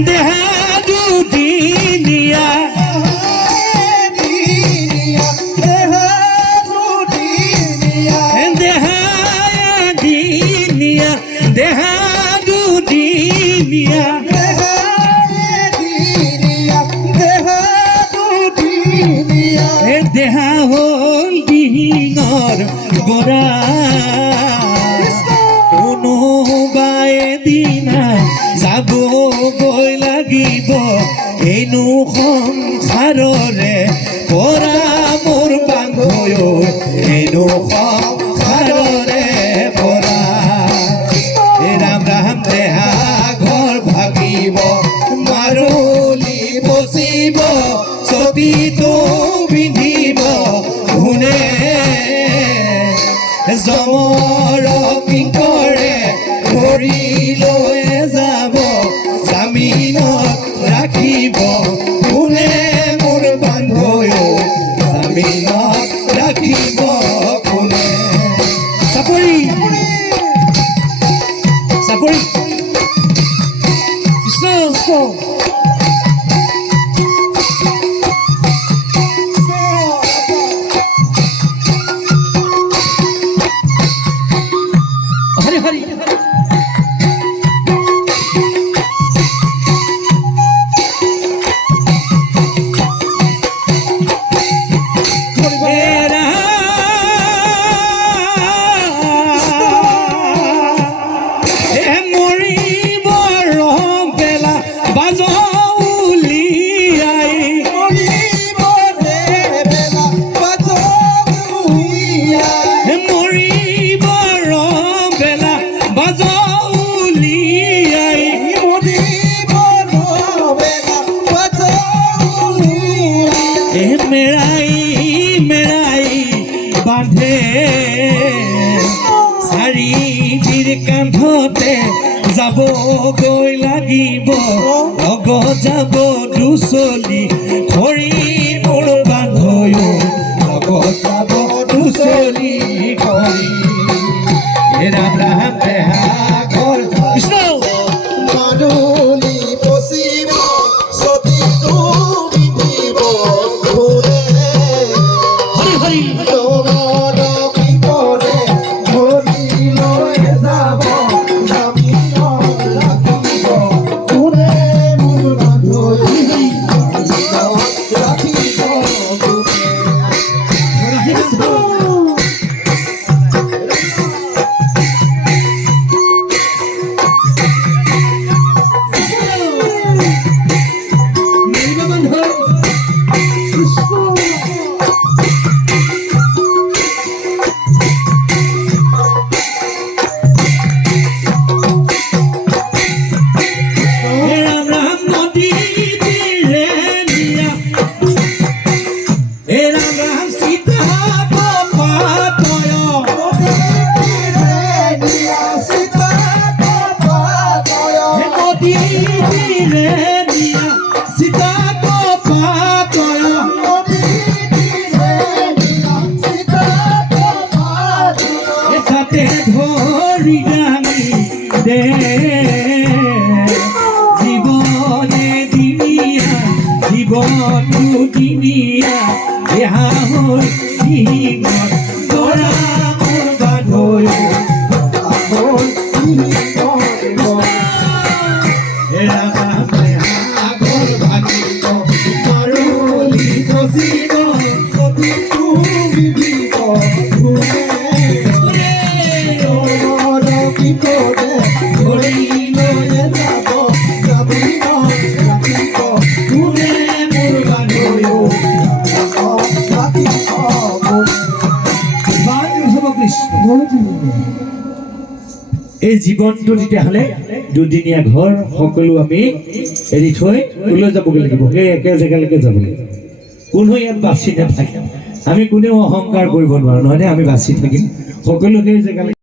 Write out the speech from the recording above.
দেহা দুদিনিয়া দেহা দিনিয়া দেহা দুদিনিয়া দেহা হল দিনৰ গৰা কোনোবাই দিনা যাবগৈ লাগিব এনো সংসাৰৰে পৰা মোৰ বান্ধৈ এনো সংসাৰৰে পৰা ৰাম ৰাম দেহা ঘৰ ভাগিব মাৰুলি পচিব ছবিটো পিন্ধিব শুনে জমৰ কিংকৰে ধৰি লৈ যাব জামিনত ৰাখিব কোনে মোৰ বান্ধৈ জামিনত ৰাখিব কোনে চাপৰি চাপৰি কৃষ্ণ হৰি হৰি বাঁধে চাৰিদিৰ কান্ধতে যাবগৈ লাগিব লগত যাব দুচলি খৰি মোৰ বান্ধৈ লগত যাব দুচলি খৰি ৰাম ৰাম দেহা ঘৰ কৃষ্ণ মাৰুলি পচিব ছবিটো পিন্ধিব হৰি হৰি জীবনে দিনিয়া জীবন দুদিনিয়া দেহা হল দিনত গৰা মোৰ বান্ধৈ ঘৰ ভাগিব মাৰুলি পচিব ছবিটো পিন্ধিব এই জীৱনটো তেতিয়াহ'লে দুদিনীয়া ঘৰ সকলো আমি এৰি থৈ ওলাই যাবগৈ লাগিব সেই একে জেগালৈকে যাব লাগিব কোনো ইয়াত বাচি নাথাকে আমি কোনেও অহংকাৰ কৰিব নোৱাৰো নহয়নে আমি বাচি থাকিম সকলো সেই জেগালৈ